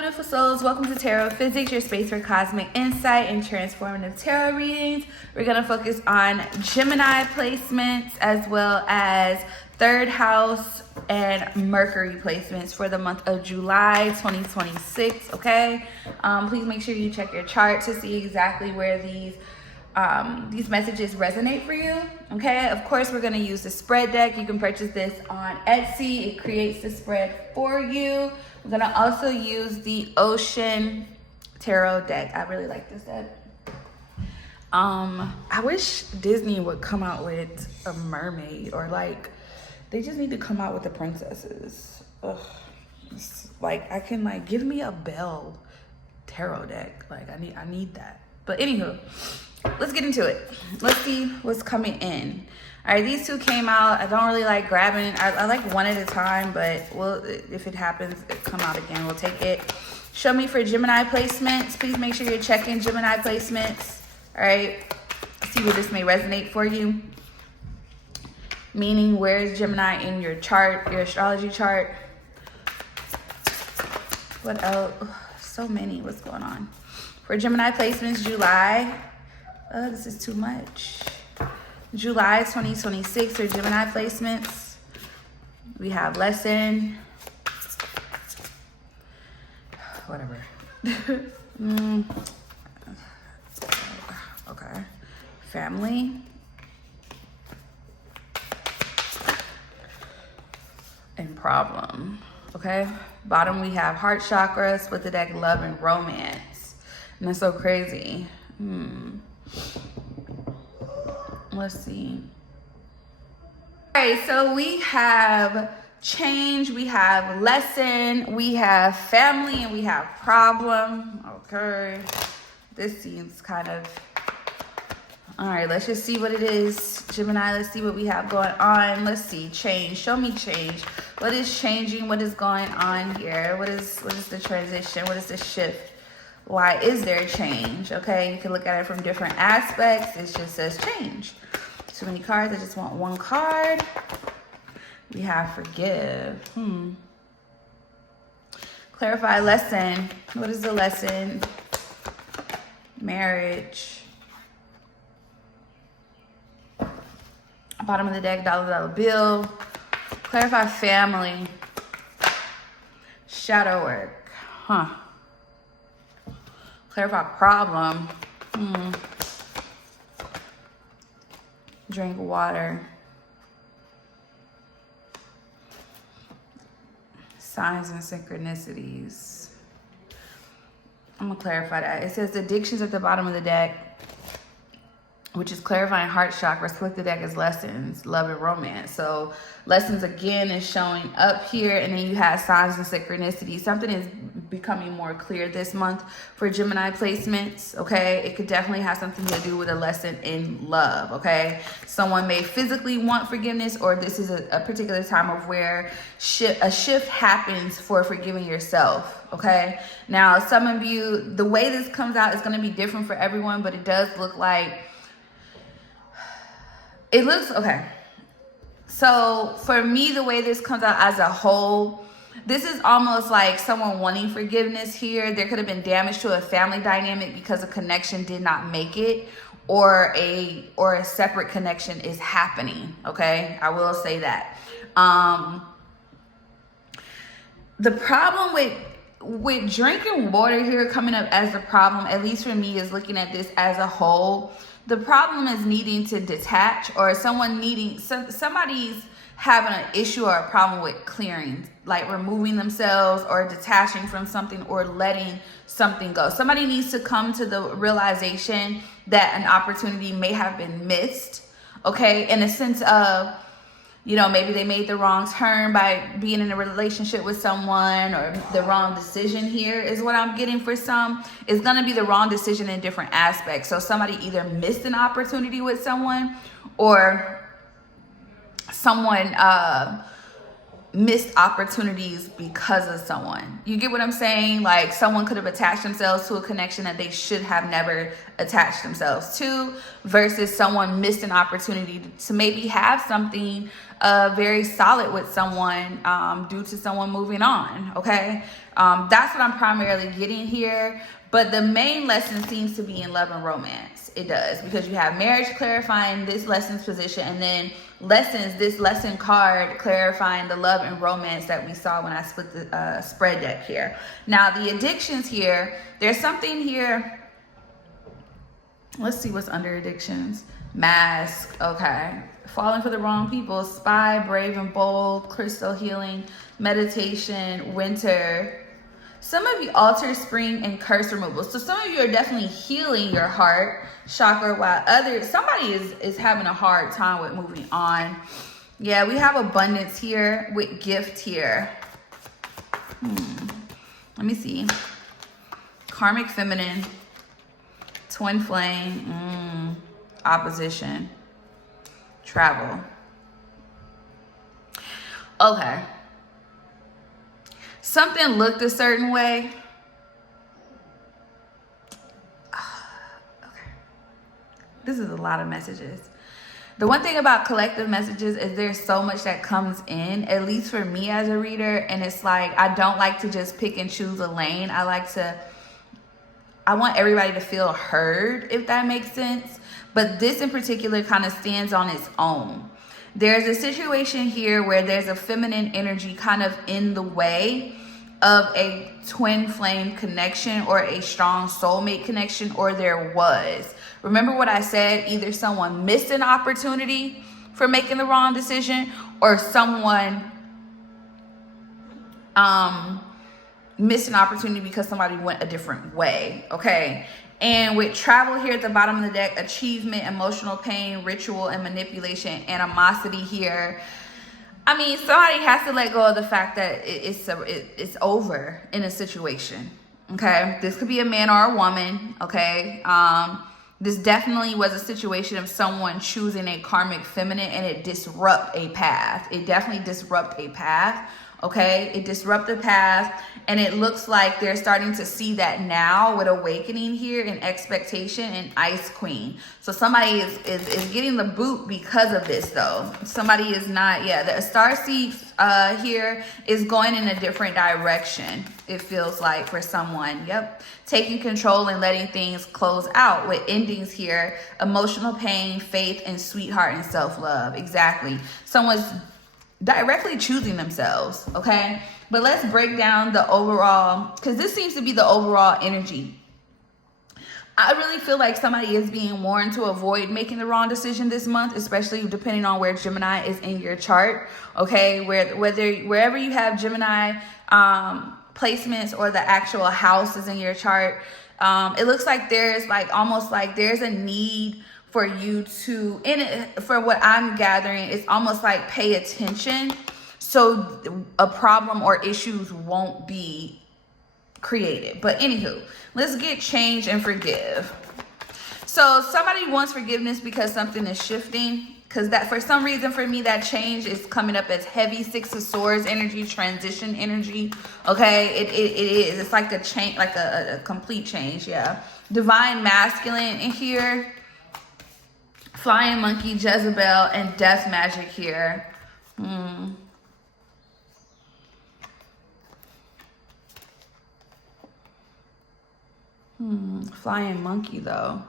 beautiful souls. Welcome to Tarot Physics, your space for cosmic insight and transformative tarot readings. We're going to focus on Gemini placements as well as third house and Mercury placements for the month of July 2026, okay? Please make sure you check your chart to see exactly where these messages resonate for you, okay? Of course, we're gonna use the spread deck. You can purchase this on Etsy. It creates the spread for you. We're gonna also use the Ocean Tarot deck. I really like this deck. I wish Disney would come out with a mermaid, or like, they just need to come out with the princesses. Ugh. Like, I can, like, give me a Belle tarot deck. Like, I need that. But anywho, let's get into it. Let's see what's coming in. All right, these two came out. I don't really like grabbing. I like one at a time, but if it happens, it come out again. We'll take it. Show me for Gemini placements. Please make sure you're checking Gemini placements. All right, see where this may resonate for you. Meaning, where is Gemini in your chart, your astrology chart? What else? So many. What's going on? For Gemini placements, July. This is too much. July 2026 for Gemini placements. We have lesson. Whatever. Okay. Family. And problem. Okay. Bottom we have heart chakra, split the deck, love and romance. And that's so crazy. Let's see. All right, so we have change, we have lesson, we have family, and we have problem. Okay. This seems kind of... All right, let's just see what it is. Gemini, let's see what we have going on. Let's see, change. Show me change. What is changing? What is going on here? What is the transition? What is the shift? Why is there change? Okay, you can look at it from different aspects. It just says change. Too many cards. I just want one card. We have forgive. Clarify lesson. What is the lesson? Marriage. Bottom of the deck, dollar bill. Clarify family. Shadow work. Clarify problem. Drink water. Signs and synchronicities. I'm gonna clarify that. It says addictions at the bottom of the deck, which is clarifying heart chakra. Split the deck as lessons, love and romance. So lessons again is showing up here, and then you have signs and synchronicity. Something is becoming more clear this month for Gemini placements, okay? It could definitely have something to do with a lesson in love, okay? Someone may physically want forgiveness, or this is a particular time of where a shift happens for forgiving yourself, okay? Now, some of you, the way this comes out is gonna be different for everyone, but it does look like, it looks, okay. So for me, the way this comes out as a whole, this is almost like someone wanting forgiveness here. There could have been damage to a family dynamic because a connection did not make it, or a separate connection is happening, okay? I will say that. The problem with drinking water here coming up as a problem, at least for me, is looking at this as a whole. The problem is needing to detach, or somebody's having an issue or a problem with clearing, like removing themselves or detaching from something or letting something go. Somebody needs to come to the realization that an opportunity may have been missed, okay? In a sense of, you know, maybe they made the wrong turn by being in a relationship with someone, or the wrong decision here is what I'm getting for some. It's going to be the wrong decision in different aspects. So somebody either missed an opportunity with someone, or someone missed opportunities because of someone. You get what I'm saying? Like someone could have attached themselves to a connection that they should have never attached themselves to, versus someone missed an opportunity to maybe have something very solid with someone due to someone moving on. Okay, that's what I'm primarily getting here. But the main lesson seems to be in love and romance. It does, because you have marriage clarifying this lesson's position, and then this lesson card clarifying the love and romance that we saw when I split the spread deck here. Now the addictions here, there's something here. Let's see what's under addictions. Mask, okay. Falling for the wrong people, spy, brave and bold, crystal healing, meditation, winter. Some of you altar, spring, and curse removal. So some of you are definitely healing your heart chakra, while somebody is having a hard time with moving on. Yeah, we have abundance here with gift here. Let me see. Karmic feminine, twin flame, opposition, travel. Okay. Something looked a certain way. Okay. This is a lot of messages. The one thing about collective messages is there's so much that comes in, at least for me as a reader. And it's like, I don't like to just pick and choose a lane. I want everybody to feel heard, if that makes sense. But this in particular kind of stands on its own. There's a situation here where there's a feminine energy kind of in the way of a twin flame connection or a strong soulmate connection, or there was. Remember what I said? Either someone missed an opportunity for making the wrong decision, or someone missed an opportunity because somebody went a different way. Okay. And with travel here at the bottom of the deck, achievement, emotional pain, ritual, and manipulation, animosity here. I mean, somebody has to let go of the fact that it's over in a situation. Okay. This could be a man or a woman. Okay. This definitely was a situation of someone choosing a karmic feminine, and it disrupt a path. It definitely disrupt a path. Okay, it disrupted path, and it looks like they're starting to see that now with awakening here and expectation and Ice Queen. So somebody is getting the boot because of this, though. Somebody is not, the Starseed here is going in a different direction, it feels like, for someone. Yep, taking control and letting things close out with endings here, emotional pain, faith, and sweetheart and self-love. Exactly. Someone's directly choosing themselves. Okay, but let's break down the overall, because this seems to be the overall energy. I really feel like somebody is being warned to avoid making the wrong decision this month, especially depending on where Gemini is in your chart. Okay, wherever you have Gemini placements, or the actual house is in your chart, it looks like there's almost like there's a need for you to, for what I'm gathering, it's almost like pay attention so a problem or issues won't be created. But anywho, let's get change and forgive. So somebody wants forgiveness because something is shifting, because that, for some reason, for me, that change is coming up as heavy Six of Swords energy, transition energy. Okay, it is. It's like a change, like a complete change. Yeah, divine masculine in here. Flying monkey, Jezebel, and death magic here. Flying monkey, though.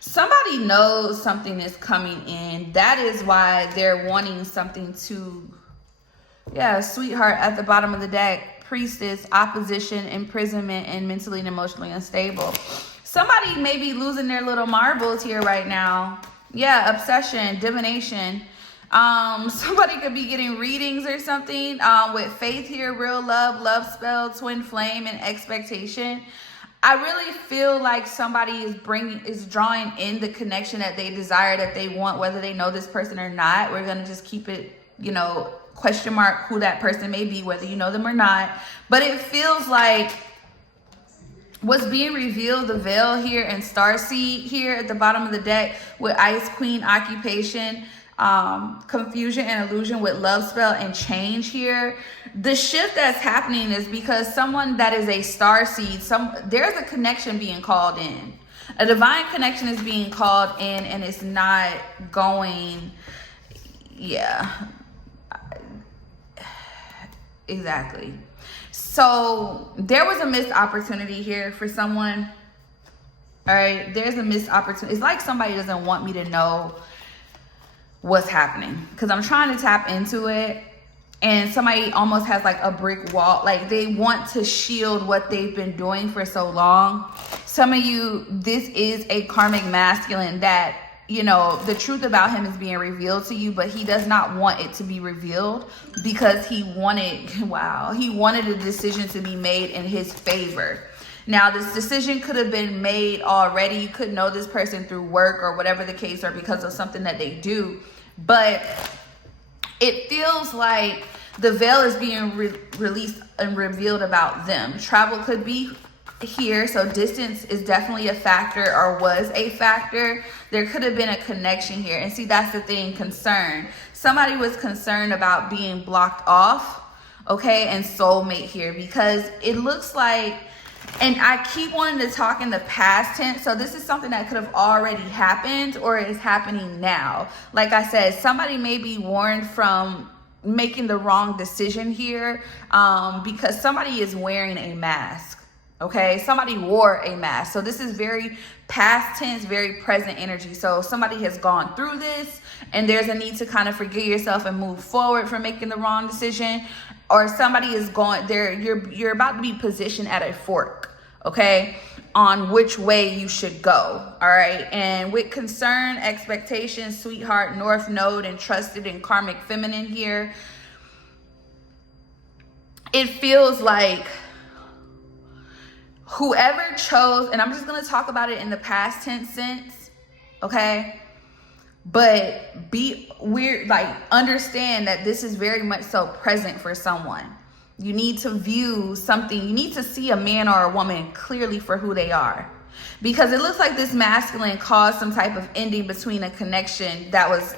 Somebody knows something is coming in. That is why they're wanting something to... Yeah, sweetheart at the bottom of the deck. Priestess, opposition, imprisonment, and mentally and emotionally unstable. Somebody may be losing their little marbles here right now. Yeah, obsession, divination. Somebody could be getting readings or something with faith here, real love, love spell, twin flame, and expectation. I really feel like somebody is drawing in the connection that they desire, that they want, whether they know this person or not. We're gonna just keep it, question mark who that person may be, whether you know them or not. But it feels like what's being revealed, the veil here and Starseed here at the bottom of the deck with Ice Queen, occupation, confusion and illusion with love spell and change here. The shift that's happening is because someone that is a star seed, there's a connection being called in. A divine connection is being called in, and it's not going, yeah, exactly. So there was a missed opportunity here for someone. All right, there's a missed opportunity. It's like somebody doesn't want me to know what's happening because I'm trying to tap into it, and somebody almost has like a brick wall. Like they want to shield what they've been doing for so long. Some of you, this is a karmic masculine that, you know, the truth about him is being revealed to you, but he does not want it to be revealed because he wanted a decision to be made in his favor. Now, this decision could have been made already. You could know this person through work or whatever the case, or because of something that they do. But it feels like the veil is being released and revealed about them. Travel could be here, so distance is definitely a factor, or was a factor. There could have been a connection here. And see, that's the thing, concern. Somebody was concerned about being blocked off, okay, and soulmate here, because it looks like, and I keep wanting to talk in the past tense, so this is something that could have already happened or is happening now. Like I said, somebody may be warned from making the wrong decision here, because somebody is wearing a mask. Okay, somebody wore a mask. So this is very past tense, very present energy. So somebody has gone through this, and there's a need to kind of forgive yourself and move forward from making the wrong decision. Or somebody is going there, you're about to be positioned at a fork, okay, on which way you should go. All right. And with concern, expectation, sweetheart, north node, and trusted and karmic feminine here, it feels like whoever chose, and I'm just going to talk about it in the past tense sense, okay? But understand that this is very much so present for someone. You need to view something, you need to see a man or a woman clearly for who they are. Because it looks like this masculine caused some type of ending between a connection that was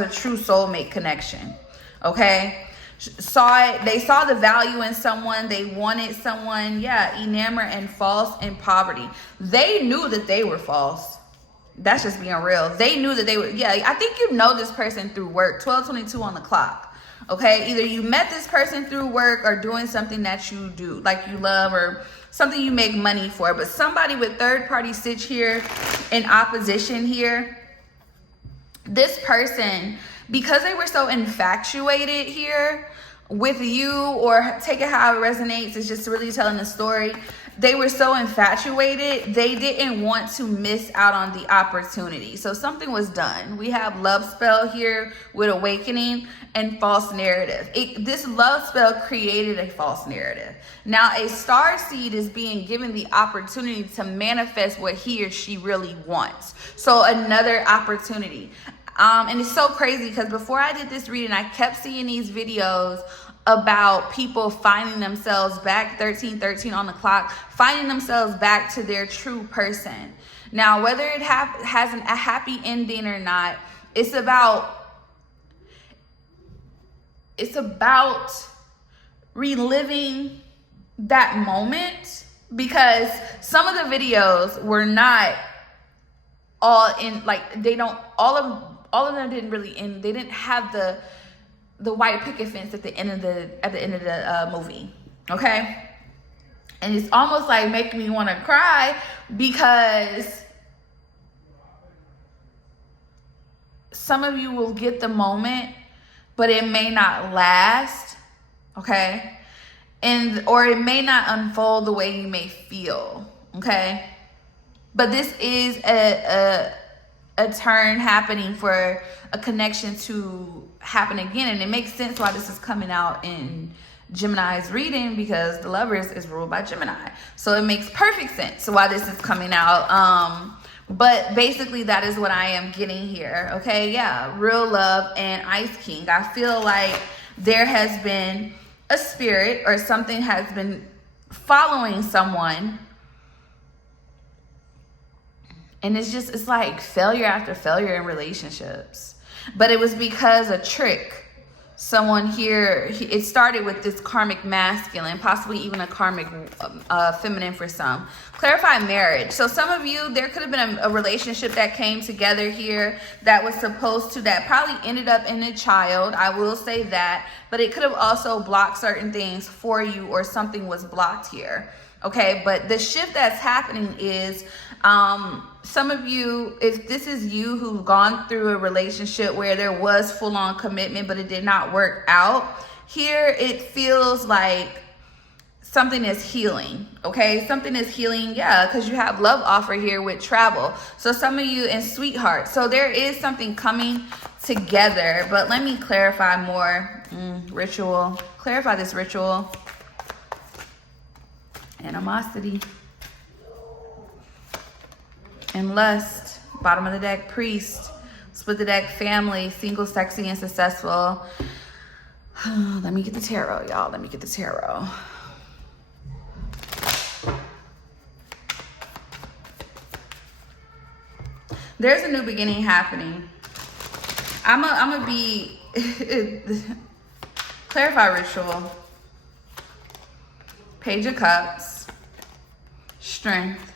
a true soulmate connection, okay? They saw the value in someone, they wanted someone, enamored and false in poverty. They knew that they were false. That's just being real. They knew that they were, I think you know this person through work, 12:22 on the clock, okay? Either you met this person through work or doing something that you do, like you love, or something you make money for. But somebody with third party stitch here in opposition here, this person, because they were so infatuated here with you, or take it how it resonates, it's just really telling the story. They were so infatuated, they didn't want to miss out on the opportunity. So something was done. We have love spell here with awakening and false narrative. This love spell created a false narrative. Now a star seed is being given the opportunity to manifest what he or she really wants. So another opportunity. And it's so crazy because before I did this reading, I kept seeing these videos about people finding themselves back, 13:13 on the clock, finding themselves back to their true person. Now, whether it has a happy ending or not, it's about reliving that moment, because some of the videos were not all in, like, all of them didn't really end. They didn't have the white picket fence at the end of the movie, okay? And it's almost like making me want to cry, because some of you will get the moment, but it may not last, okay? Or it may not unfold the way you may feel, okay? But this is a turn happening for a connection to happen again. And it makes sense why this is coming out in Gemini's reading, because the Lovers is ruled by Gemini. So it makes perfect sense why this is coming out. But basically that is what I am getting here. Okay, yeah, real love and Ice King. I feel like there has been a spirit or something has been following someone. And it's like failure after failure in relationships. but it was because a trick. Someone here, it started with this karmic masculine, possibly even a karmic feminine for some. Clarify marriage. So some of you, there could have been a relationship that came together here that was supposed to, that probably ended up in a child. I will say that, but it could have also blocked certain things for you, or something was blocked here. Okay, but the shift that's happening is some of you, if this is you who've gone through a relationship where there was full-on commitment but it did not work out, here it feels like something is healing. Okay, something is healing, yeah, because you have love offer here with travel. So some of you, and sweetheart, so there is something coming together. But let me clarify more. Ritual, clarify this ritual. Animosity and lust. Bottom of the deck, priest. Split the deck, family, single, sexy, and successful. Let me get the tarot, y'all. Let me get the tarot. There's a new beginning happening. I'm gonna be clarify ritual. Page of Cups, strength,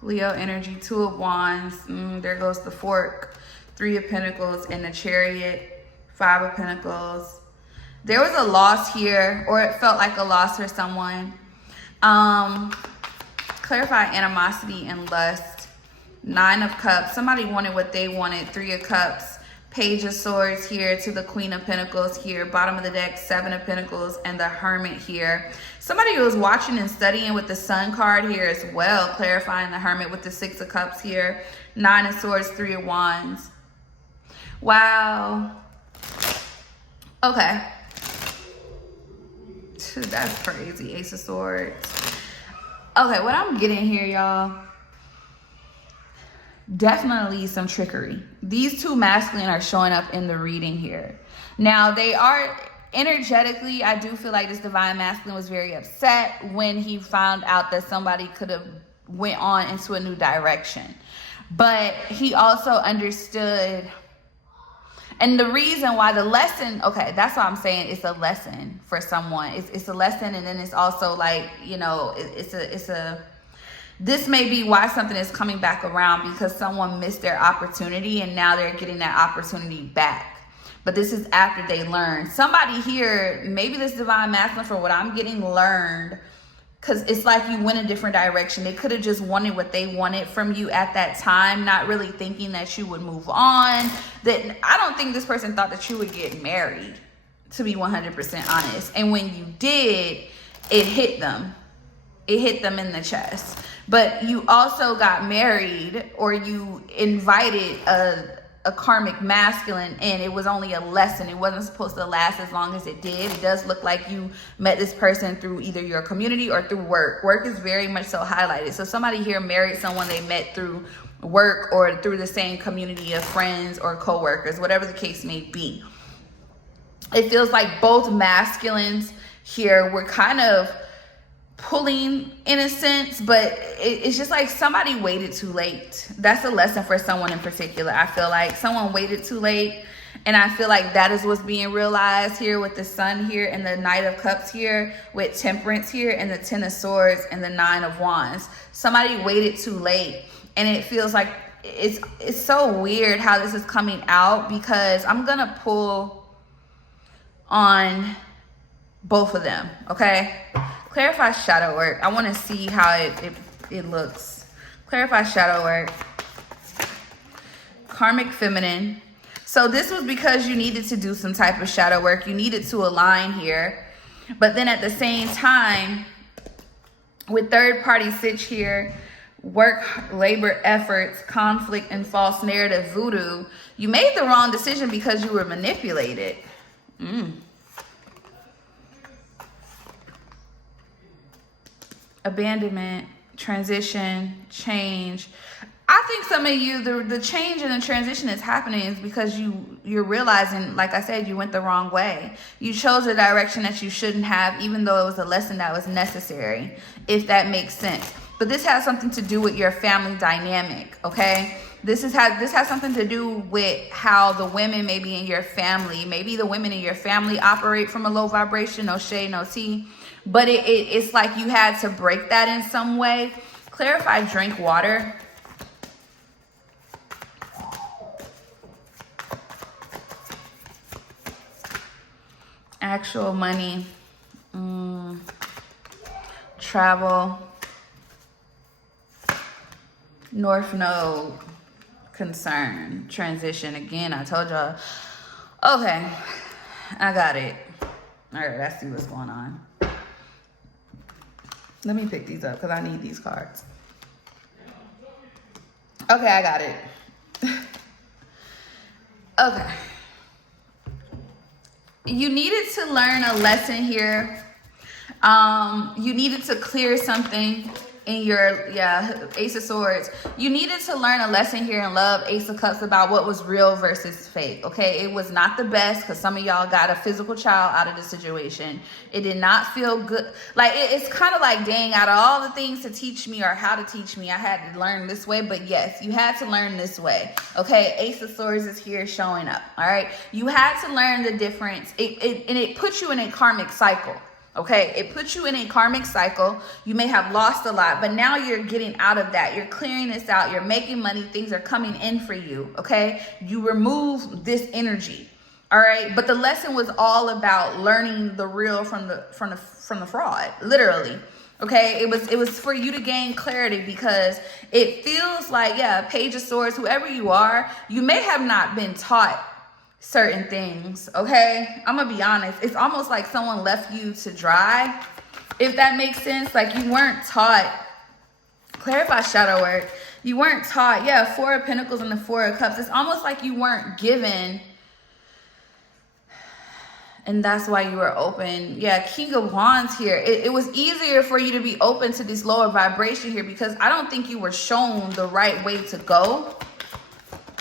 Leo energy, Two of Wands, there goes the fork, Three of Pentacles, and the Chariot, Five of Pentacles. There was a loss here, or it felt like a loss for someone. Clarify animosity and lust. Nine of Cups, somebody wanted what they wanted. Three of Cups, Page of Swords here to the Queen of Pentacles here. Bottom of the deck, Seven of Pentacles, and the Hermit here. Somebody who was watching and studying with the Sun card here as well, clarifying the Hermit with the Six of Cups here. Nine of Swords, Three of Wands. Wow. Okay. That's crazy. Ace of Swords. Okay, what I'm getting here, y'all, definitely some trickery. These two masculine are showing up in the reading here. Now, they are energetically, I do feel like this divine masculine was very upset when he found out that somebody could have went on into a new direction. But he also understood, and the reason why, the lesson, okay, that's what I'm saying, it's a lesson for someone. It's a lesson, and then it's also like, you know, this may be why something is coming back around, because someone missed their opportunity and now they're getting that opportunity back. But this is after they learned. Somebody here, maybe this divine masculine, for what I'm getting, learned, because it's like you went a different direction. They could have just wanted what they wanted from you at that time, not really thinking that you would move on. That I don't think this person thought that you would get married, to be 100% honest. And when you did, it hit them. It hit them in the chest. But you also got married, or you invited a karmic masculine, and it was only a lesson. It wasn't supposed to last as long as it did. It does look like you met this person through either your community or through work. Work is very much so highlighted. So somebody here married someone they met through work or through the same community of friends or co-workers, whatever the case may be. It feels like both masculines here were kind of pulling in a sense, but it's just like somebody waited too late. That's a lesson for someone in particular. I feel like someone waited too late, and I feel like that is what's being realized here with the Sun here and the Knight of Cups here, with Temperance here and the Ten of Swords and the Nine of Wands. Somebody waited too late, and it feels like it's so weird how this is coming out, because I'm gonna pull on both of them. Okay, clarify shadow work. I want to see how it looks. Clarify shadow work. Karmic feminine. So this was because you needed to do some type of shadow work. You needed to align here. But then at the same time, with third party sitch here, work, labor, efforts, conflict, and false narrative voodoo, you made the wrong decision because you were manipulated. Abandonment, transition, change. I think some of you, the change and the transition is happening is because you're realizing, like I said, you went the wrong way. You chose a direction that you shouldn't have, even though it was a lesson that was necessary, if that makes sense. But this has something to do with your family dynamic, okay? This has something to do with how the women maybe in your family, maybe the women in your family operate from a low vibration. No shade, no tea. But it's like you had to break that in some way. Clarify, drink water. Actual money. Travel. North Node. Concern. Transition. Again, I told y'all. Okay. I got it. All right, let's see what's going on. Let me pick these up because I need these cards. Okay, I got it. Okay. You needed to learn a lesson here. You needed to clear something in your, Ace of Swords. You needed to learn a lesson here in love, Ace of Cups, about what was real versus fake, okay? It was not the best because some of y'all got a physical child out of the situation. It did not feel good. Like, it's kind of like, dang, out of all the things to teach me or how to teach me, I had to learn this way. But yes, you had to learn this way, okay? Ace of Swords is here showing up, all right? You had to learn the difference. And it puts you in a karmic cycle. Okay, it puts you in a karmic cycle. You may have lost a lot, but now you're getting out of that. You're clearing this out. You're making money. Things are coming in for you. Okay, you remove this energy. All right, but the lesson was all about learning the real from the fraud. Literally. Okay, it was for you to gain clarity because it feels like, Page of Swords, whoever you are, you may have not been taught certain things, okay? I'm gonna be honest. It's almost like someone left you to dry, if that makes sense. Like you weren't taught. Clarify shadow work. You weren't taught. Four of Pentacles and the Four of Cups. It's almost like you weren't given, and that's why you were open. King of Wands here. It was easier for you to be open to this lower vibration here because I don't think you were shown the right way to go.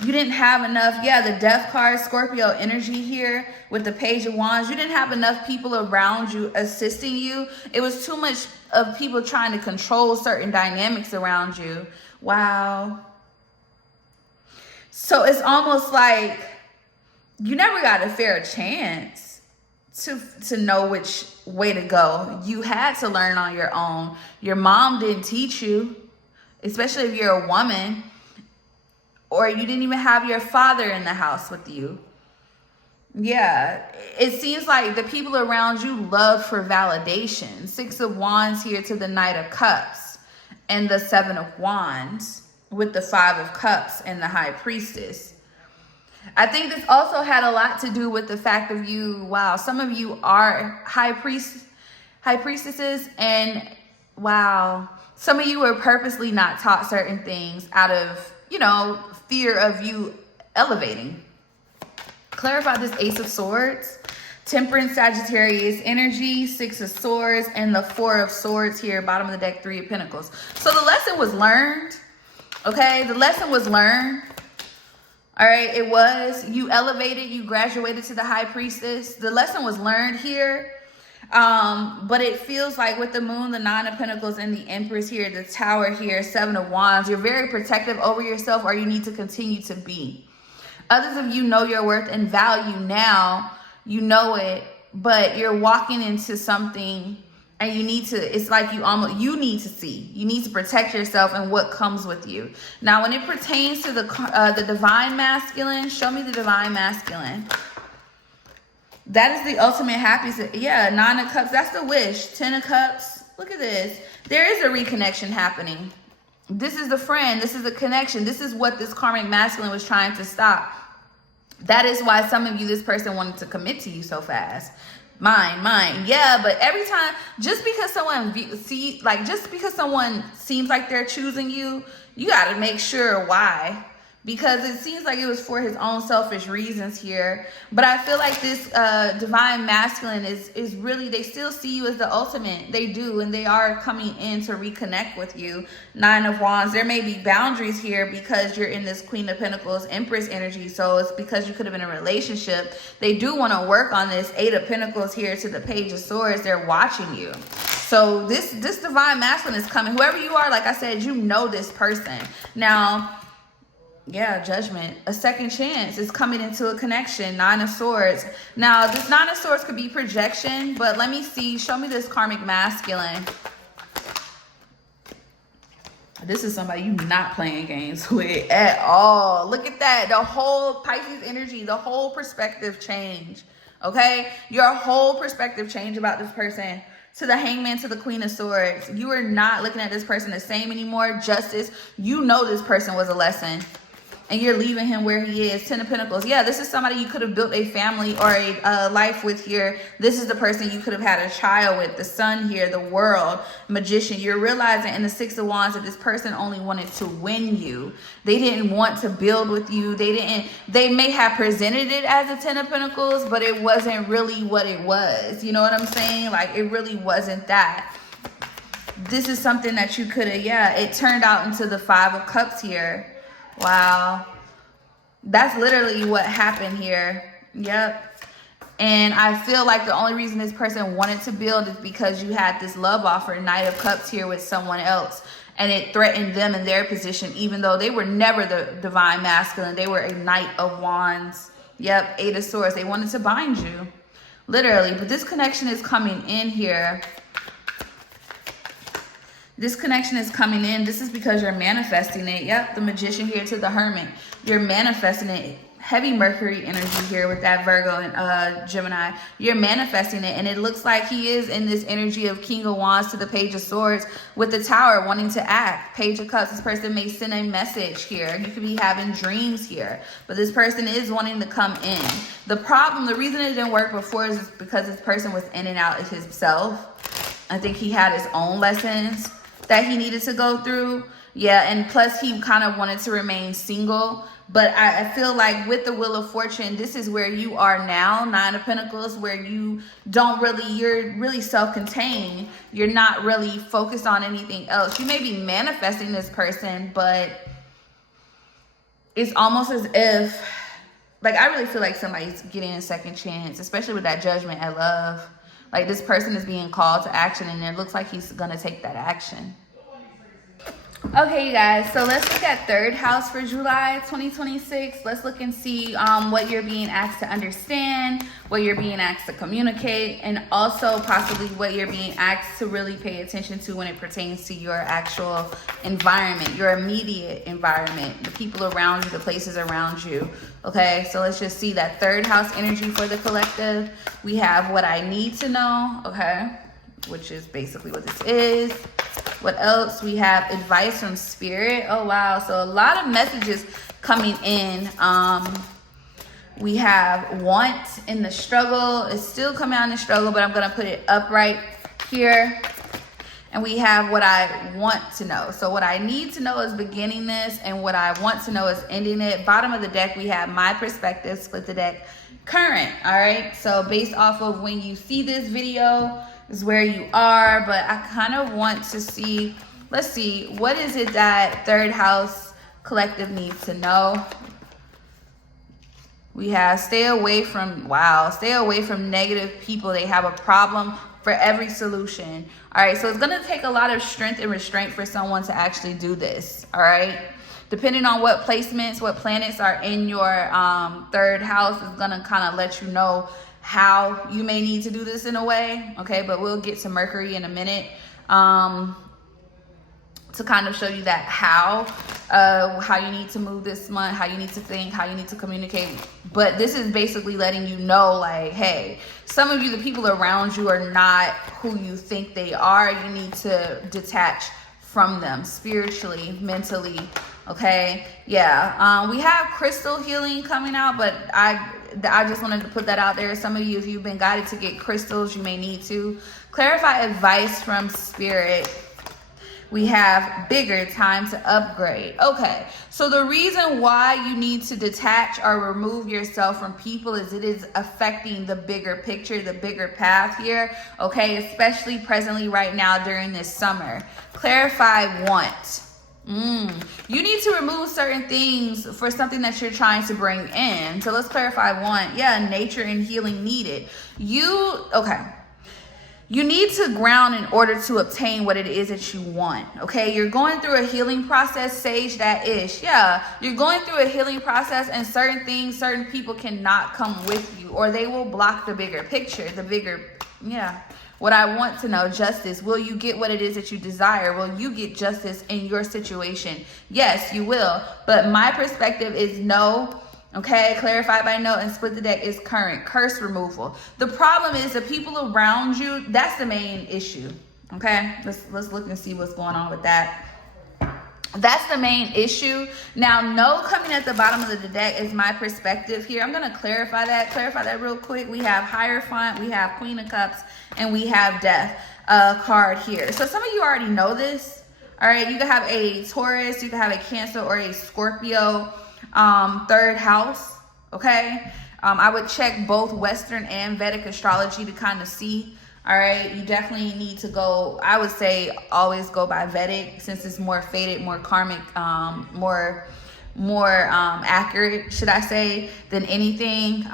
You didn't have enough, the Death card, Scorpio energy here with the Page of Wands. You didn't have enough people around you assisting you. It was too much of people trying to control certain dynamics around you. Wow. So it's almost like you never got a fair chance to know which way to go. You had to learn on your own. Your mom didn't teach you, especially if you're a woman. Or you didn't even have your father in the house with you. It seems like the people around you love for validation. Six of Wands here to the Knight of Cups. And the Seven of Wands with the Five of Cups and the High Priestess. I think this also had a lot to do with the fact of you, some of you are high priestesses. And some of you were purposely not taught certain things out of, fear of you elevating. Clarify this Ace of Swords. Temperance, Sagittarius energy, Six of Swords, and the Four of Swords here, bottom of the deck, Three of Pentacles. So the lesson was learned, okay? The lesson was learned, all right? It was, you elevated, you graduated to the High Priestess. The lesson was learned here. But it feels like with the Moon, the Nine of Pentacles, and the Empress here, the Tower here, Seven of Wands, you're very protective over yourself, or you need to continue to be. Others of you know your worth and value now. You know it, but you're walking into something and you need to, it's like you need to see. You need to protect yourself and what comes with you. Now, when it pertains to the Divine Masculine, show me the Divine Masculine. That is the ultimate happiness. Nine of Cups. That's the wish. 10 of Cups. Look at this. There is a reconnection happening. This is the friend. This is the connection. This is what this karmic masculine was trying to stop. That is why some of you, this person wanted to commit to you so fast. Mine. But every time, just because someone seems like they're choosing you, you got to make sure why. Because it seems like it was for his own selfish reasons here. But I feel like this Divine Masculine is really, they still see you as the ultimate. They do, and they are coming in to reconnect with you. Nine of Wands. There may be boundaries here because you're in this Queen of Pentacles, Empress energy. So it's because you could have been in a relationship. They do want to work on this. Eight of Pentacles here to the Page of Swords. They're watching you. So this Divine Masculine is coming. Whoever you are, like I said, you know this person. Now, Yeah, judgment. A second chance is coming into a connection. Nine of Swords. Now, this Nine of Swords could be projection, but let me see. Show me this karmic masculine. This is somebody you're not playing games with at all. Look at that. The whole Pisces energy, the whole perspective change. Okay? Your whole perspective change about this person. To the Hangman, to the Queen of Swords. You are not looking at this person the same anymore. Justice. You know this person was a lesson. And you're leaving him where he is. Ten of Pentacles. Yeah, this is somebody you could have built a family or a life with here. This is the person you could have had a child with. The Sun here, the World, Magician. You're realizing in the Six of Wands that this person only wanted to win you. They didn't want to build with you. They may have presented it as a Ten of Pentacles, but it wasn't really what it was. You know what I'm saying? Like, it really wasn't that. This is something that you could have, yeah, it turned out into the Five of Cups here. Wow. That's literally what happened here. Yep. And I feel like the only reason this person wanted to build is because you had this love offer, Knight of Cups here with someone else. And it threatened them in their position, even though they were never the divine masculine. They were a Knight of Wands. Yep. Eight of Swords. They wanted to bind you. Literally. But this connection is coming in here. This connection is coming in. This is because you're manifesting it. Yep, the Magician here to the Hermit. You're manifesting it. Heavy Mercury energy here with that Virgo and Gemini. You're manifesting it. And it looks like he is in this energy of King of Wands to the Page of Swords with the Tower wanting to act. Page of Cups. This person may send a message here. You could be having dreams here. But this person is wanting to come in. The problem, the reason it didn't work before is because this person was in and out of himself. I think he had his own lessons that he needed to go through. Yeah, and plus he kind of wanted to remain single. But I feel like with the Wheel of Fortune, this is where you are now, Nine of Pentacles, where you don't really, you're really self-contained. You're not really focused on anything else. You may be manifesting this person, but it's almost as if, like, I really feel like somebody's getting a second chance, especially with that Judgment at love. Like, this person is being called to action, and it looks like he's going to take that action. Okay, you guys, so let's look at third house for July 2026. Let's look and see what you're being asked to understand, what you're being asked to communicate, and also possibly what you're being asked to really pay attention to when it pertains to your actual environment, your immediate environment, the people around you, the places around you. Okay, so let's just see that third house energy for the collective. We have what I need to know, okay, which is basically what this is. What else? We have advice from Spirit. Oh, wow. So a lot of messages coming in. We have want in the struggle. It's still coming out in the struggle, but I'm going to put it upright here. And we have what I want to know. So what I need to know is beginning this, and what I want to know is ending it. Bottom of the deck, we have my perspective, split the deck, current. All right. So based off of when you see this video is where you are, but I kind of want to see, let's see, what is it that third house collective needs to know? We have stay away from, wow, stay away from negative people. They have a problem for every solution. All right, so it's going to take a lot of strength and restraint for someone to actually do this. All right, depending on what placements, what planets are in your third house is going to kind of let you know how you may need to do this in a way. Okay, but we'll get to Mercury in a minute to kind of show you that how you need to move this month, how you need to think, how you need to communicate. But this is basically letting you know, like, hey, some of you, the people around you are not who you think they are. You need to detach from them spiritually, mentally. Okay, yeah. We have crystal healing coming out, but I just wanted to put that out there. Some of you, if you've been guided to get crystals, you may need to clarify advice from Spirit. We have bigger, time to upgrade. Okay, so the reason why you need to detach or remove yourself from people is it is affecting the bigger picture, the bigger path here. Okay, especially presently right now during this summer. Clarify want. You need to remove certain things for something that you're trying to bring in. So let's clarify want. Yeah, nature and healing needed. You You need to ground in order to obtain what it is that you want, okay? You're going through a healing process, sage that ish. Yeah, you're going through a healing process, and certain things, certain people cannot come with you, or they will block the bigger picture, What I want to know, justice. Will you get what it is that you desire? Will you get justice in your situation? Yes, you will. But my perspective is no. Okay, clarified by no, and split the deck is current. Curse removal. The problem is the people around you, that's the main issue. Okay, let's look and see what's going on with that. That's the main issue. Now, no coming at the bottom of the deck is my perspective here. I'm going to clarify that real quick. We have Hierophant, we have Queen of Cups, and we have Death card here. So some of you already know this. All right, you can have a Taurus, you can have a Cancer, or a Scorpio. Third house, okay? I would check both Western and Vedic astrology to kind of see. All right, you definitely need to go, I would say always go by Vedic, since it's more fated, more karmic, more accurate, should I say, than anything.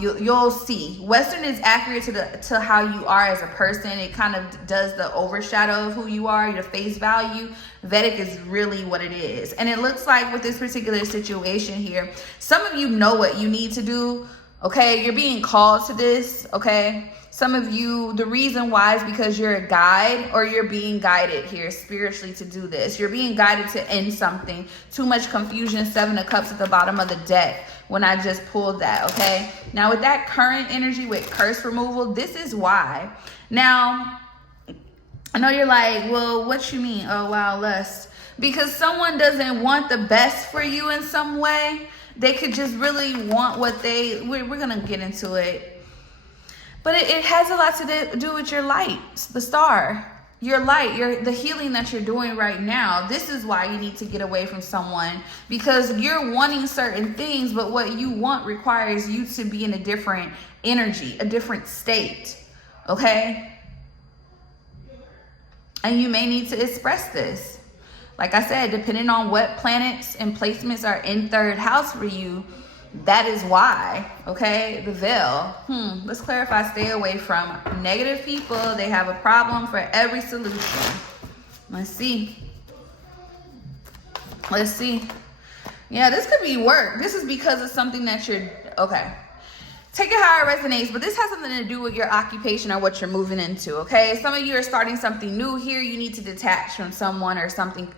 You'll see Western is accurate to how you are as a person. It kind of does the overshadow of who you are, your face value. Vedic is really what it is. And it looks like with this particular situation here, some of you know what you need to do. Okay, you're being called to this. Okay, some of you, the reason why is because you're a guide, or you're being guided here spiritually to do this. You're being guided to end something. Too much confusion. 7 of Cups at the bottom of the deck when I just pulled that. Okay, now with that current energy with curse removal, this is why. Now I know you're like, well, what you mean? Oh wow, lust. Because someone doesn't want the best for you in some way. They could just really want what we're gonna get into it. But it has a lot to do with your light, the star, your light, the healing that you're doing right now. This is why you need to get away from someone, because you're wanting certain things, but what you want requires you to be in a different energy, a different state, okay? And you may need to express this. Like I said, depending on what planets and placements are in third house for you, that is why, okay? The veil. Let's clarify. Stay away from negative people. They have a problem for every solution. Let's see. Yeah, this could be work. This is because of something that you're, okay. Take it how it resonates, but this has something to do with your occupation or what you're moving into, okay? Some of you are starting something new here. You need to detach from someone or something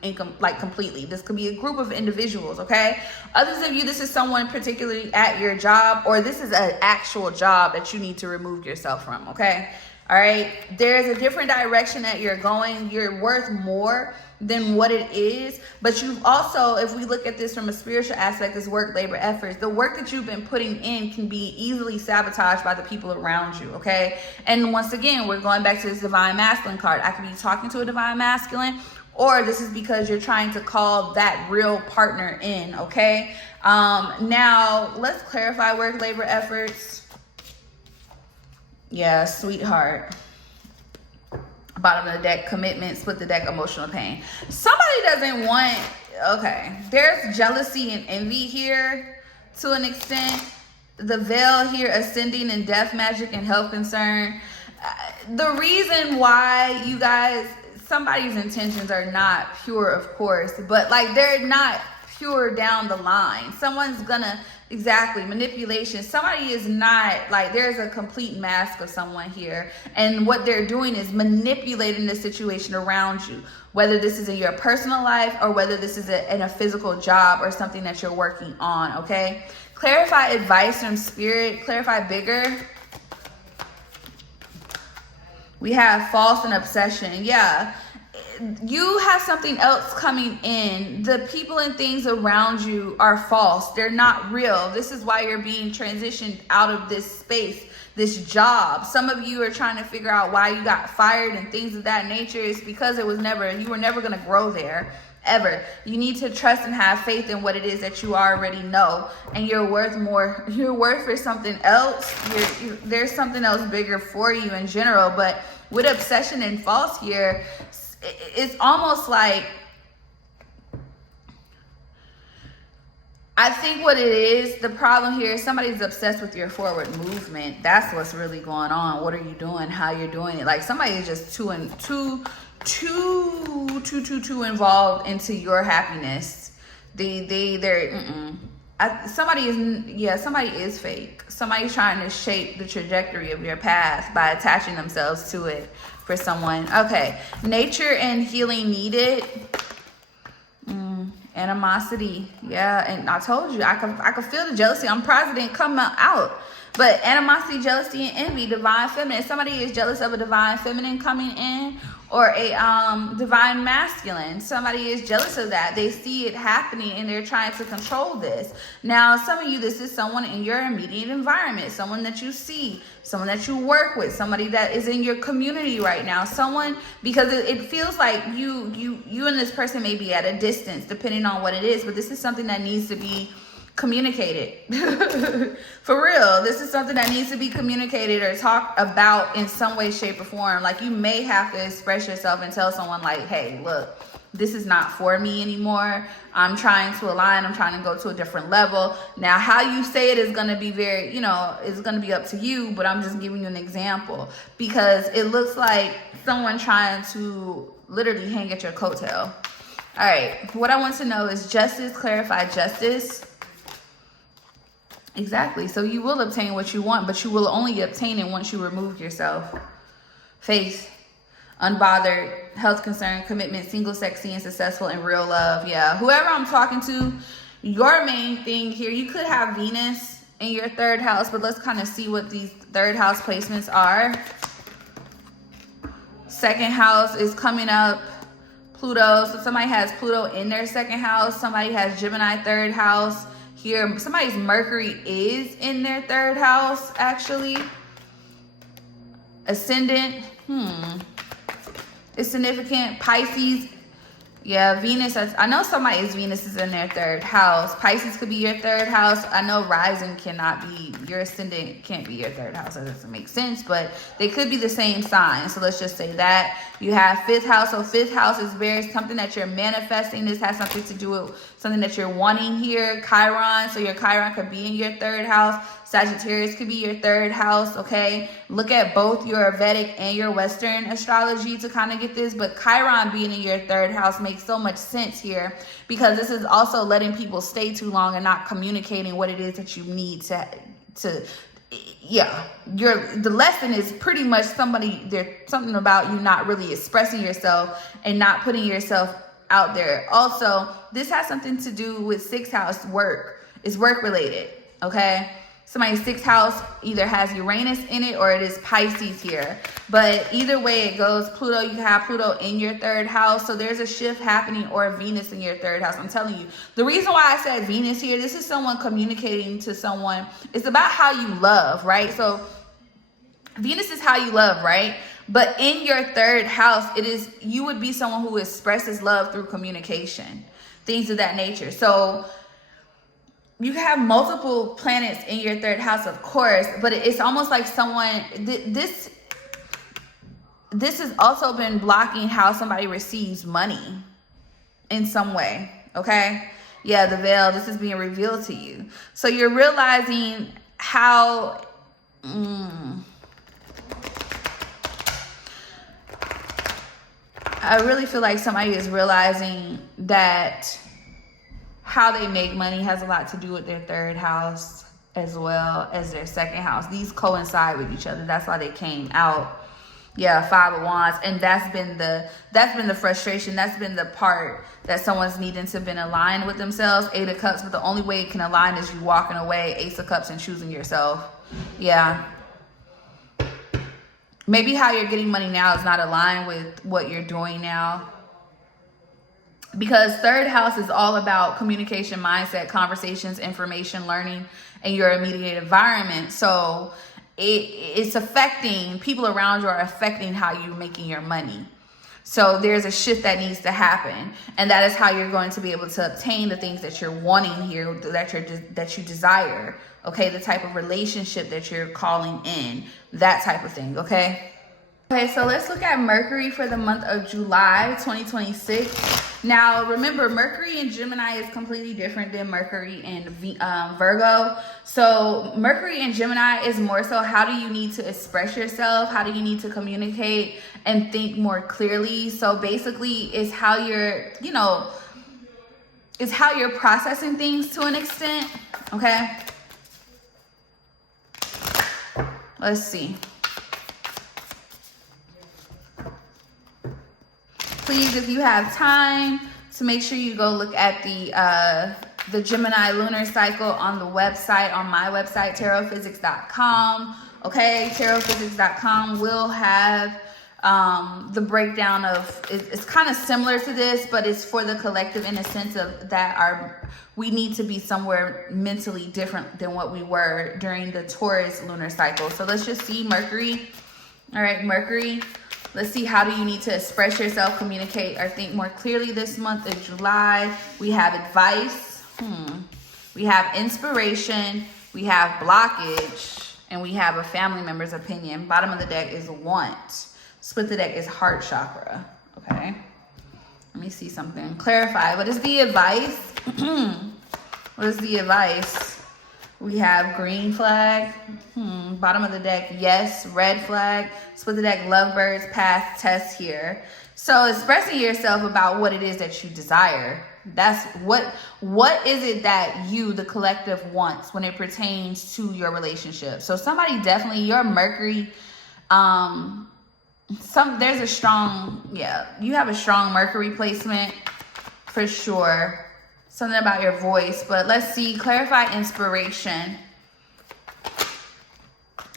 completely. This could be a group of individuals, okay? Others of you, this is someone particularly at your job, or this is an actual job that you need to remove yourself from, okay? All right? There's a different direction that you're going. You're worth more than what it is, but you've also, if we look at this from a spiritual aspect, is work, labor, efforts. The work that you've been putting in can be easily sabotaged by the people around you, okay? And once again, we're going back to this divine masculine card. I could be talking to a divine masculine, or this is because you're trying to call that real partner in, okay? Now let's clarify work, labor, efforts. Yeah, sweetheart. Bottom of the deck, commitment. Split the deck, emotional pain. Somebody doesn't want, okay, there's jealousy and envy here to an extent. The veil here, ascending in death, magic, and health concern. The reason why you guys, somebody's intentions are not pure, of course, but like they're not pure down the line. Someone's gonna, exactly, manipulation. Somebody is not, like, there's a complete mask of someone here, and what they're doing is manipulating the situation around you, whether this is in your personal life or whether this is in a physical job or something that you're working on, okay? Clarify advice from spirit. Clarify bigger. We have false and obsession. Yeah, you have something else coming in. The people and things around you are false. They're not real. This is why you're being transitioned out of this space, this job. Some of you are trying to figure out why you got fired and things of that nature. It's because you were never going to grow there, ever. You need to trust and have faith in what it is that you already know, and you're worth more. You're worth for something else. There's something else bigger for you in general. But with obsession and false here, it's almost like, I think what it is, the problem here is somebody's obsessed with your forward movement. That's what's really going on. What are you doing? How you're doing it? Like somebody is just too involved into your happiness. Somebody is fake. Somebody's trying to shape the trajectory of your path by attaching themselves to it for someone. Okay, nature and healing needed. Animosity, yeah, and I told you I could feel the jealousy. I'm president come out, but animosity, jealousy, and envy, divine feminine. Somebody is jealous of a divine feminine coming in, or a divine masculine. Somebody is jealous of that. They see it happening and they're trying to control this. Now, some of you, this is someone in your immediate environment, someone that you see, someone that you work with, somebody that is in your community right now, someone, because it feels like you and this person may be at a distance, depending on what it is, but this is something that needs to be communicated. For real, this is something that needs to be communicated or talked about in some way, shape, or form. Like you may have to express yourself and tell someone like, hey, look, this is not for me anymore. I'm trying to align. I'm trying to go to a different level. Now, how you say it is going to be very, it's going to be up to you, but I'm just giving you an example because it looks like someone trying to literally hang at your coattail. All right. What I want to know is justice, clarify justice. Exactly. So you will obtain what you want, but you will only obtain it once you remove yourself. Faith, unbothered, health concern, commitment, single, sexy, and successful, and real love. Yeah. Whoever I'm talking to, your main thing here, you could have Venus in your third house, but let's kind of see what these third house placements are. Second house is coming up. Pluto. So somebody has Pluto in their second house. Somebody has Gemini third house. Here, somebody's Mercury is in their third house, actually. Ascendant, it's significant. Pisces, yeah, Venus, I know somebody's Venus is in their third house. Pisces could be your third house. I know rising cannot be, your ascendant can't be your third house. That doesn't make sense, but they could be the same sign. So let's just say that. You have fifth house. So fifth house is very something that you're manifesting. This has something to do with something that you're wanting here. Chiron. So your Chiron could be in your third house. Sagittarius could be your third house. Okay. Look at both your Vedic and your Western astrology to kind of get this. But Chiron being in your third house makes so much sense here because this is also letting people stay too long and not communicating what it is that you need to the lesson is pretty much there's something about you not really expressing yourself and not putting yourself out there. Also, this has something to do with sixth house work. It's work related, okay? Somebody's sixth house either has Uranus in it or it is Pisces here. But either way it goes, Pluto, you have Pluto in your third house. So there's a shift happening, or Venus in your third house. I'm telling you. The reason why I said Venus here, this is someone communicating to someone. It's about how you love, right? So Venus is how you love, right? But in your third house, you would be someone who expresses love through communication, things of that nature. So you have multiple planets in your third house, of course, but it's almost like someone, this has also been blocking how somebody receives money in some way, okay? Yeah, the veil, this is being revealed to you. So you're realizing how, I really feel like somebody is realizing that how they make money has a lot to do with their third house as well as their second house. These coincide with each other. That's why they came out. Yeah, Five of Wands. And that's been the frustration. That's been the part that someone's needing to been aligned with themselves. Eight of Cups, but the only way it can align is you walking away. Ace of Cups and choosing yourself. Yeah. Maybe how you're getting money now is not aligned with what you're doing now. Because third house is all about communication, mindset, conversations, information, learning, and your immediate environment. So it's affecting, people around you are affecting how you're making your money. So there's a shift that needs to happen. And that is how you're going to be able to obtain the things that you're wanting here, that you desire. Okay, the type of relationship that you're calling in, that type of thing, okay? Okay, so let's look at Mercury for the month of July 2026. Now, remember, Mercury in Gemini is completely different than Mercury in Virgo. So Mercury in Gemini is more so, how do you need to express yourself? How do you need to communicate and think more clearly? So basically, it's how you're, it's how you're processing things to an extent, okay? Let's see. Please, if you have time, to make sure you go look at the Gemini lunar cycle on the website, on my website, tarotphysics.com. Okay, tarotphysics.com will have the breakdown of, it's kind of similar to this, but it's for the collective in a sense of that we need to be somewhere mentally different than what we were during the Taurus lunar cycle. So let's just see Mercury. All right, Mercury. Let's see, how do you need to express yourself, communicate, or think more clearly this month of July? We have advice. We have inspiration. We have blockage. And we have a family member's opinion. Bottom of the deck is want. Split the deck is heart chakra. Okay. Let me see something. Clarify. What is the advice? What is the advice? We have green flag. Bottom of the deck, yes. Red flag. Split the deck, lovebirds, path, test here. So expressing yourself about what it is that you desire. That's what is it that you, the collective, wants when it pertains to your relationship. So somebody definitely, your Mercury, there's a strong, you have a strong Mercury placement for sure. Something about your voice, but let's see. Clarify inspiration,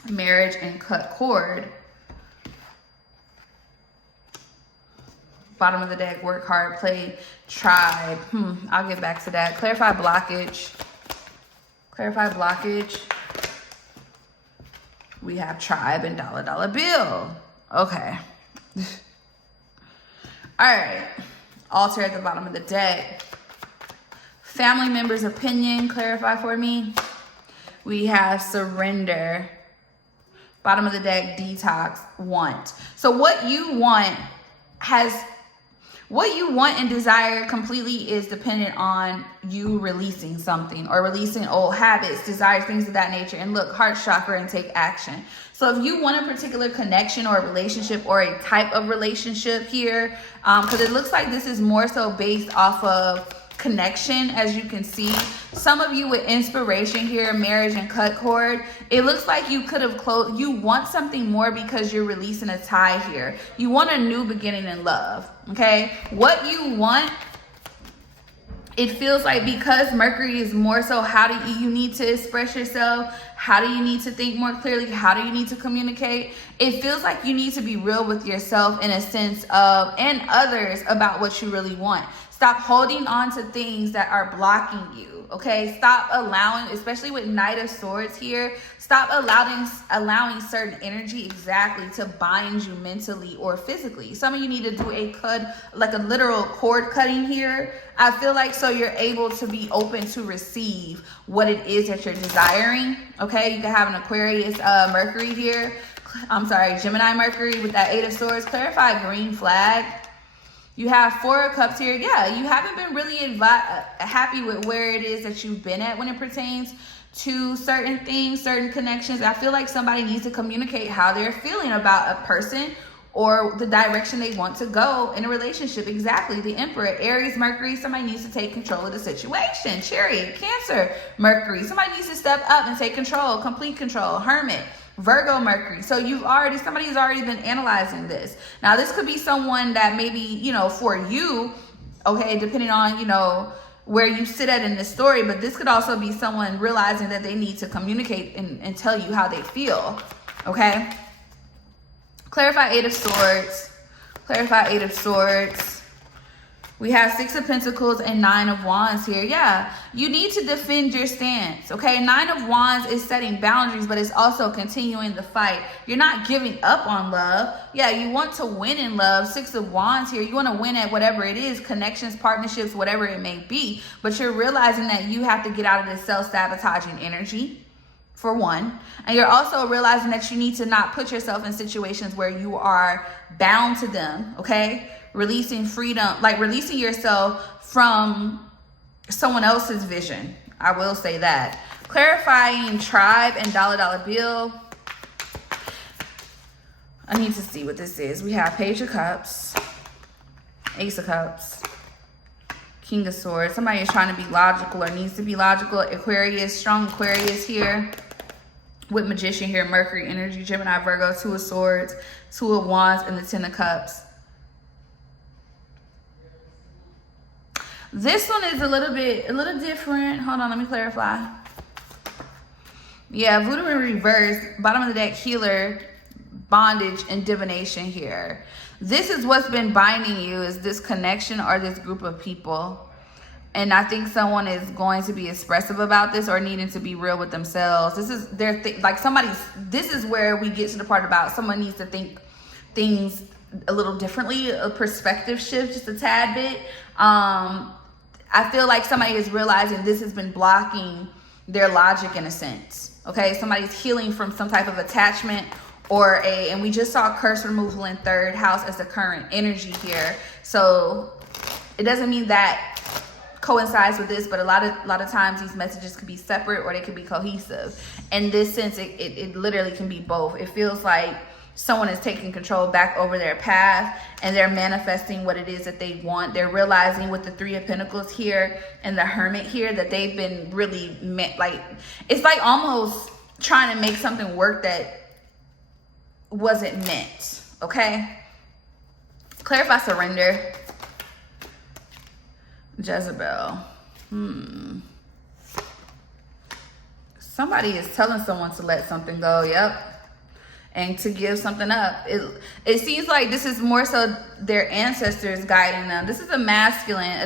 marriage, and cut cord. Bottom of the deck, work hard, play, tribe. I'll get back to that. Clarify blockage. Clarify blockage. We have tribe and dollar bill. Okay. All right. Altar at the bottom of the deck. Family member's opinion, clarify for me. We have surrender. Bottom of the deck, detox, want. So what you want and desire completely is dependent on you releasing something or releasing old habits, desires, things of that nature. And look, heart chakra, and take action. So if you want a particular connection or a relationship or a type of relationship here, because it looks like this is more so based off of connection, as you can see. Some of you with inspiration here, marriage and cut cord, it looks like you could have closed. You want something more because you're releasing a tie here. You want a new beginning in love. Okay, what you want, it feels like, because Mercury is more so, how do you need to express yourself? How do you need to think more clearly? How do you need to communicate? It feels like you need to be real with yourself in a sense of, and others, about what you really want. Stop holding on to things that are blocking you, okay? Stop allowing, especially with Knight of Swords here, stop allowing certain energy exactly to bind you mentally or physically. Some of you need to do like a literal cord cutting here, I feel like, so you're able to be open to receive what it is that you're desiring, okay? You can have an Aquarius Mercury here. I'm sorry, Gemini Mercury with that 8 of Swords. Clarify green flag. You have 4 of Cups here. Yeah, you haven't been really happy with where it is that you've been at when it pertains to certain things, certain connections. I feel like somebody needs to communicate how they're feeling about a person or the direction they want to go in a relationship. Exactly. The Emperor, Aries Mercury. Somebody needs to take control of the situation. Chariot, Cancer Mercury. Somebody needs to step up and take control, complete control. Hermit, Virgo Mercury. So somebody's already been analyzing this. Now this could be someone that maybe, for you, okay, depending on, where you sit at in the story, but this could also be someone realizing that they need to communicate and tell you how they feel, okay? Clarify 8 of Swords. Clarify 8 of Swords. We have 6 of Pentacles and 9 of Wands here. Yeah, you need to defend your stance, okay? 9 of Wands is setting boundaries, but it's also continuing the fight. You're not giving up on love. Yeah, you want to win in love. 6 of Wands here. You want to win at whatever it is, connections, partnerships, whatever it may be. But you're realizing that you have to get out of this self-sabotaging energy, for one. And you're also realizing that you need to not put yourself in situations where you are bound to them, okay? Releasing freedom, like releasing yourself from someone else's vision. I will say that. Clarifying tribe and dollar bill. I need to see what this is. We have Page of Cups, Ace of Cups, King of Swords. Somebody is trying to be logical or needs to be logical. Aquarius, strong Aquarius here. With Magician here, Mercury energy, Gemini, Virgo, Two of Swords, Two of Wands, and the Ten of Cups. This one is a little different. Hold on, let me clarify. Yeah, Voodoo in reverse, bottom of the deck, Healer, bondage, and divination here. This is what's been binding you, is this connection or this group of people. And I think someone is going to be expressive about this or needing to be real with themselves. This is their this is where we get to the part about someone needs to think things a little differently, a perspective shift just a tad bit. I feel like somebody is realizing this has been blocking their logic in a sense. Okay, somebody's healing from some type of attachment and we just saw curse removal in third house as the current energy here. So it doesn't mean that coincides with this, but a lot of times these messages could be separate or they could be cohesive. In this sense, it literally can be both. It feels like someone is taking control back over their path and they're manifesting what it is that they want. They're realizing with the Three of Pentacles here and the Hermit here that they've been really it's like almost trying to make something work that wasn't meant. Okay, clarify surrender. Jezebel. Somebody is telling someone to let something go. Yep. And to give something up. It seems like this is more so their ancestors guiding them. This is a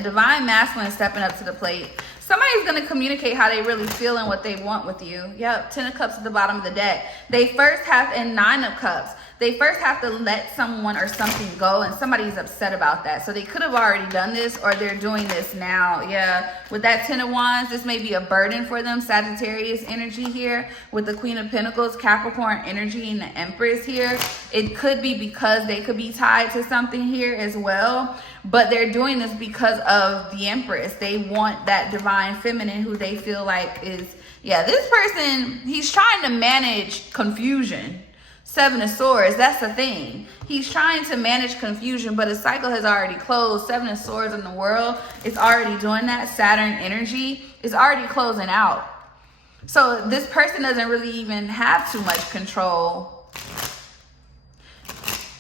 divine masculine stepping up to the plate. Somebody's going to communicate how they really feel and what they want with you. Yep, Ten of Cups at the bottom of the deck. And Nine of Cups. They first have to let someone or something go, and somebody's upset about that. So they could have already done this, or they're doing this now. Yeah, with that Ten of Wands, this may be a burden for them. Sagittarius energy here with the Queen of Pentacles, Capricorn energy, and the Empress here. It could be because they could be tied to something here as well. But they're doing this because of the Empress. They want that divine feminine who they feel like is, yeah, this person, he's trying to manage confusion. Seven of Swords, that's the thing. He's trying to manage confusion, but his cycle has already closed. Seven of Swords in the world is already doing that. Saturn energy is already closing out. So this person doesn't really even have too much control.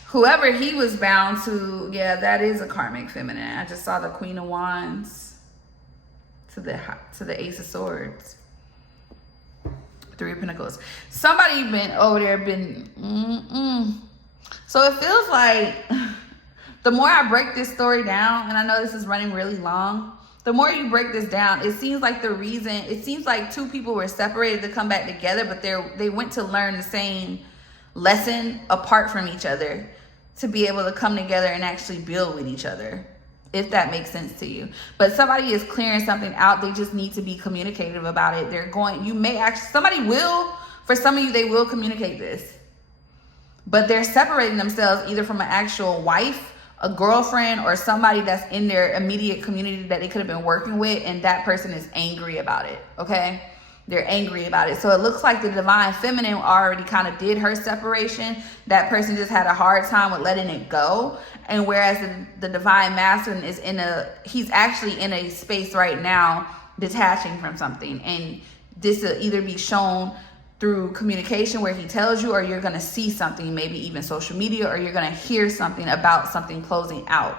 Whoever he was bound to, yeah, that is a karmic feminine. I just saw the Queen of Wands to the Ace of Swords. Three of Pentacles. Somebody been over there So it feels like the more I break this story down, and I know this is running really long, the more you break this down, it seems like two people were separated to come back together, but they went to learn the same lesson apart from each other to be able to come together and actually build with each other. If that makes sense to you. But somebody is clearing something out. They just need to be communicative about it. For some of you, they will communicate this. But they're separating themselves either from an actual wife, a girlfriend, or somebody that's in their immediate community that they could have been working with, and that person is angry about it, okay? They're angry about it. So it looks like the divine feminine already kind of did her separation. That person just had a hard time with letting it go. And whereas the divine masculine is he's actually in a space right now detaching from something. And this will either be shown through communication where he tells you, or you're going to see something, maybe even social media, or you're going to hear something about something closing out.